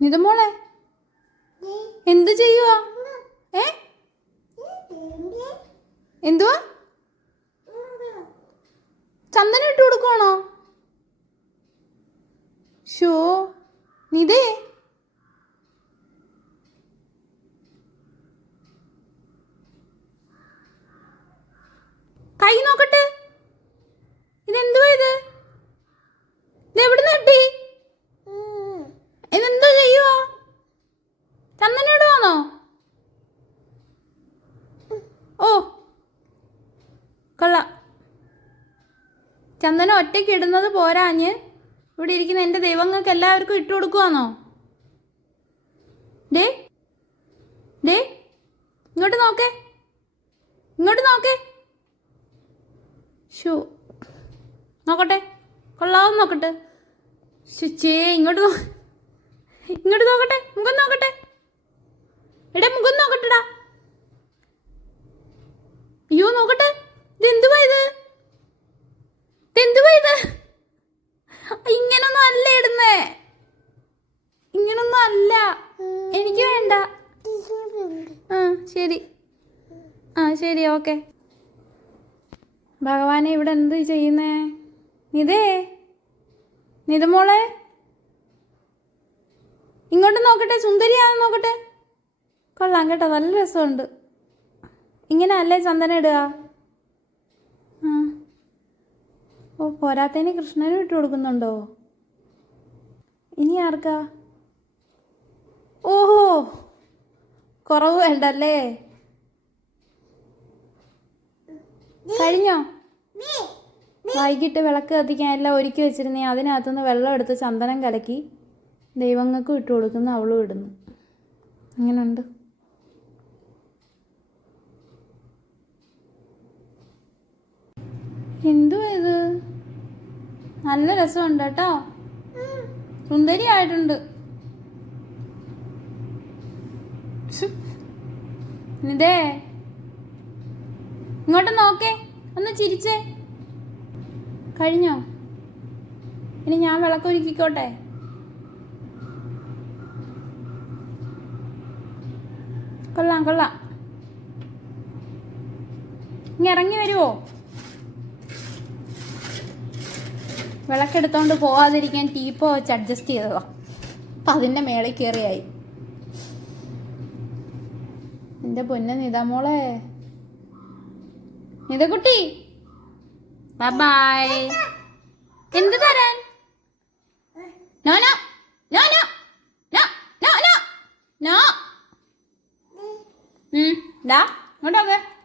നിതമോളെ? എന്ത് ചെയ്യുവാ? ഏ? എന്തുവാ? ചന്ദനം ഇട്ട് കൊടുക്കുവാണോ? ഷോ നിതേ കൈ നോക്കട്ടെ ഇതെന്തുവാ ഇത് ഇത് എവിടുന്ന് കിട്ടി ഇതെന്തോ ചെയ്യുവാ ചന്ദനം ഇടുവാണോ ഓ കൊള്ളാം. ചന്ദനം ഒറ്റയ്ക്ക് ഇടുന്നത് പോരാഞ്ഞ് ഇവിടെ ഇരിക്കുന്ന എന്റെ ദൈവങ്ങൾക്ക് എല്ലാവർക്കും ഇട്ട് കൊടുക്കുവാന്നോ? ഡേ ഡേ ഇങ്ങോട്ട് നോക്കേ. ഇങ്ങോട്ട് നോക്കേ. ഷൂ നോക്കട്ടെ. കൊള്ളാവും നോക്കട്ടെ. ശുച്ചേ ഇങ്ങോട്ട് നോ ഇങ്ങോട്ട് നോക്കട്ടെ. മുഖം നോക്കട്ടെ. എടാ മുഖം നോക്കട്ടെടാ അയ്യോ നോക്കട്ടെ ഇത് എന്തുവാ ഇത് ഇത് എന്തുവാ ഇത് ഇങ്ങനൊന്നും അല്ല ഇടുന്നേ ഇങ്ങനൊന്നും അല്ല എനിക്ക് വേണ്ട. ആ ശരി. ആ ശരി ഓക്കെ. ഭഗവാനെ ഇവിടെ എന്ത് ചെയ്യുന്നേ? നിതേ നിതമോളെ ഇങ്ങോട്ട് നോക്കട്ടെ സുന്ദരിയാണെന്ന് നോക്കട്ടെ. കൊള്ളാം കേട്ടോ നല്ല രസമുണ്ട്. ഇങ്ങനെ അല്ലേ ചന്ദനം ഇടുക? ഓ പോരാത്തതിന് കൃഷ്ണനും ഇട്ട് കൊടുക്കുന്നുണ്ടോ? ഇനി ആർക്കാ? കുറവ് വേണ്ടല്ലേ? കഴിഞ്ഞോ? വൈകിട്ട് വിളക്ക് കത്തിക്കാൻ എല്ലാം ഒരുക്കി വെച്ചിരുന്നേ. അതിനകത്തുനിന്ന് വെള്ളം എടുത്ത് ചന്ദനം കലക്കി ദൈവങ്ങൾക്കും ഇട്ട് കൊടുക്കുന്നു അവളും ഇടുന്നു. അങ്ങനെയുണ്ട് എന്തുവാ ഇത്? നല്ല രസമുണ്ട് കേട്ടോ. സുന്ദരിയായിട്ടുണ്ട്. ഇതേ ഇങ്ങോട്ട് നോക്കേ. ഒന്ന് ചിരിച്ചേ. കഴിഞ്ഞോ? ഇനി ഞാൻ വിളക്കൊരുക്കിക്കോട്ടെ കൊള്ളാം കൊള്ളാം. ഇങ്ങ ഇറങ്ങി വരുമോ വിളക്കെടുത്തോണ്ട് പോവാതിരിക്കാൻ ടീപ്പോ വെച്ച് അഡ്ജസ്റ്റ് ചെയ്തതാ. അപ്പം അതിന്റെ മേളിൽ കയറിയായി എന്റെ പൊന്നെ നിതാമോളെ. നിതകുട്ടി. ബൈ എന്ത് തരാൻ? നോ. ഉം, ദാ ഇങ്ങോട്ടൊക്കെ.